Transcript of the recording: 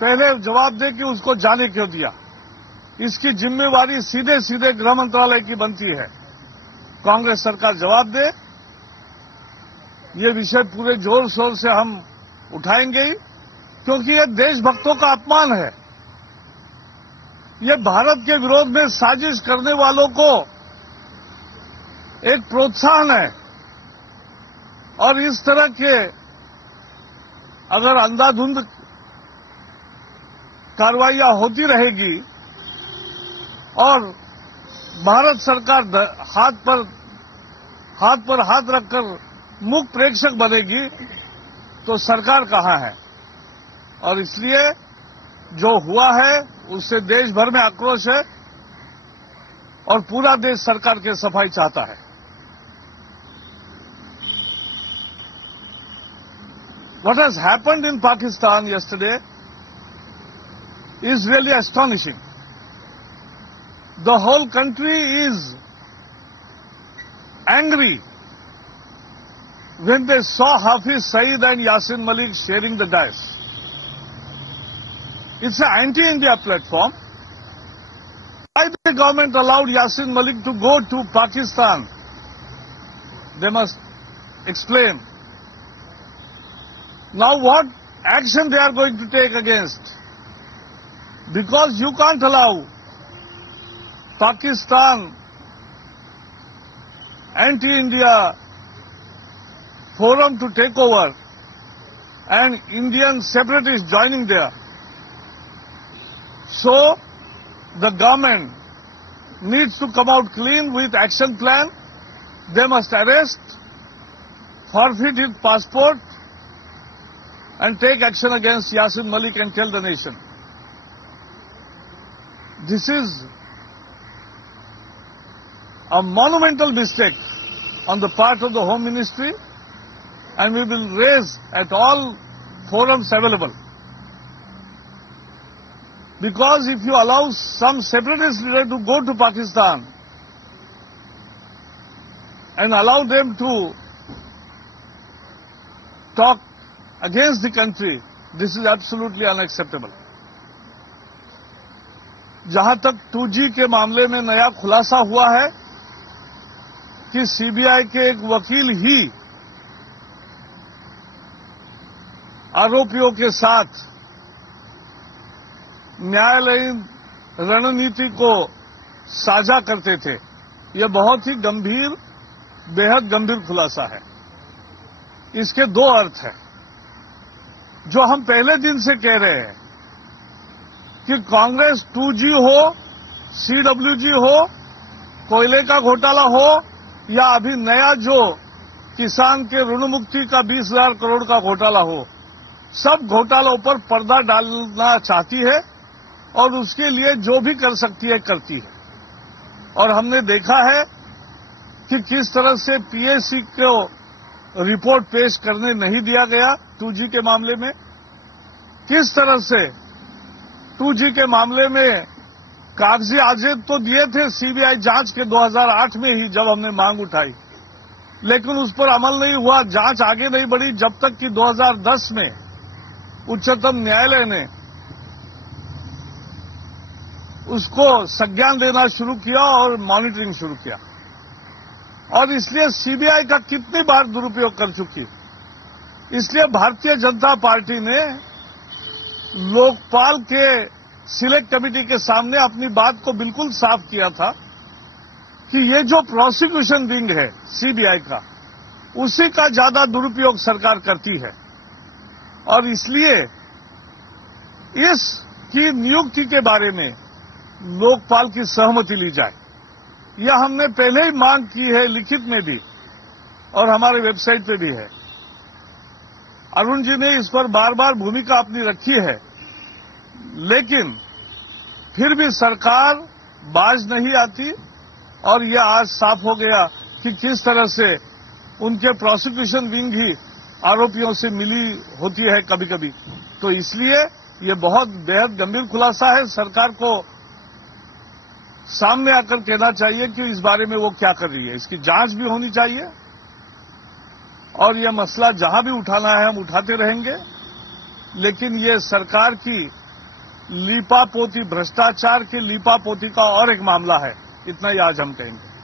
पहले जवाब दे कि उसको जाने क्यों दिया। इसकी जिम्मेवारी सीधे सीधे गृह मंत्रालय की बनती है। कांग्रेस सरकार जवाब दे। ये विषय पूरे जोर शोर से हम उठाएंगे ही, क्योंकि ये देशभक्तों का अपमान है। ये भारत के विरोध में साजिश करने वालों को एक प्रोत्साहन है। और इस तरह के अगर अंधाधुंध कार्रवाइयां होती रहेगी और भारत सरकार हाथ पर हाथ रखकर मूक प्रेक्षक बनेगी तो सरकार कहां है। और इसलिए जो हुआ है उससे देश भर में आक्रोश है और पूरा देश सरकार के सफाई चाहता है। What has happened in Pakistan yesterday is really astonishing. The whole country is angry when they saw Hafiz Saeed and Yasin Malik sharing the dais. It's an anti-India platform. Why the government allowed Yasin Malik to go to Pakistan? They must explain. Now what action they are going to take against? Because you can't allow Pakistan anti-India forum to take over and Indian separatists joining there. So the government needs to come out clean with action plan. They must arrest, forfeit his passport and take action against Yasin Malik and tell the nation. This is a monumental mistake on the part of the Home Ministry, and we will raise at all forums available. Because if you allow some separatist leader to go to Pakistan and allow them to talk against the country, this is absolutely unacceptable. जहां तक 2G के मामले में नया खुलासा हुआ है कि सीबीआई के एक वकील ही आरोपियों के साथ न्यायालयीन रणनीति को साझा करते थे, यह बहुत ही गंभीर, बेहद गंभीर खुलासा है। इसके दो अर्थ हैं जो हम पहले दिन से कह रहे हैं कि कांग्रेस 2G हो, CWG हो, कोयले का घोटाला हो या अभी नया जो किसान के ऋण मुक्ति का 20,000 करोड़ का घोटाला हो, सब घोटालों पर पर्दा डालना चाहती है और उसके लिए जो भी कर सकती है करती है। और हमने देखा है कि किस तरह से PAC को रिपोर्ट पेश करने नहीं दिया गया 2G के मामले में, किस तरह से 2G के मामले में कागजी आदेश तो दिए थे सीबीआई जांच के 2008 में ही जब हमने मांग उठाई, लेकिन उस पर अमल नहीं हुआ, जांच आगे नहीं बढ़ी जब तक कि 2010 में उच्चतम न्यायालय ने उसको संज्ञान देना शुरू किया और मॉनिटरिंग शुरू किया। और इसलिए सीबीआई का कितनी बार दुरुपयोग कर चुकी। इसलिए भारतीय जनता पार्टी ने लोकपाल के सिलेक्ट कमेटी के सामने अपनी बात को बिल्कुल साफ किया था कि ये जो प्रोसिक्यूशन विंग है सीबीआई का, उसी का ज्यादा दुरुपयोग सरकार करती है और इसलिए इसकी नियुक्ति के बारे में लोकपाल की सहमति ली जाए। यह हमने पहले ही मांग की है, लिखित में भी और हमारे वेबसाइट पे भी है। अरुण जी ने इस पर बार बार भूमिका अपनी रखी है, लेकिन फिर भी सरकार बाज नहीं आती और यह आज साफ हो गया कि किस तरह से उनके प्रोसिक्यूशन विंग ही आरोपियों से मिली होती है कभी कभी। तो इसलिए यह बहुत बेहद गंभीर खुलासा है। सरकार को सामने आकर कहना चाहिए कि इस बारे में वो क्या कर रही है, इसकी जांच भी होनी चाहिए और यह मसला जहां भी उठाना है हम उठाते रहेंगे, लेकिन ये सरकार की लीपापोती भ्रष्टाचार के लीपापोती का और एक मामला है। इतना ही आज हम कहेंगे।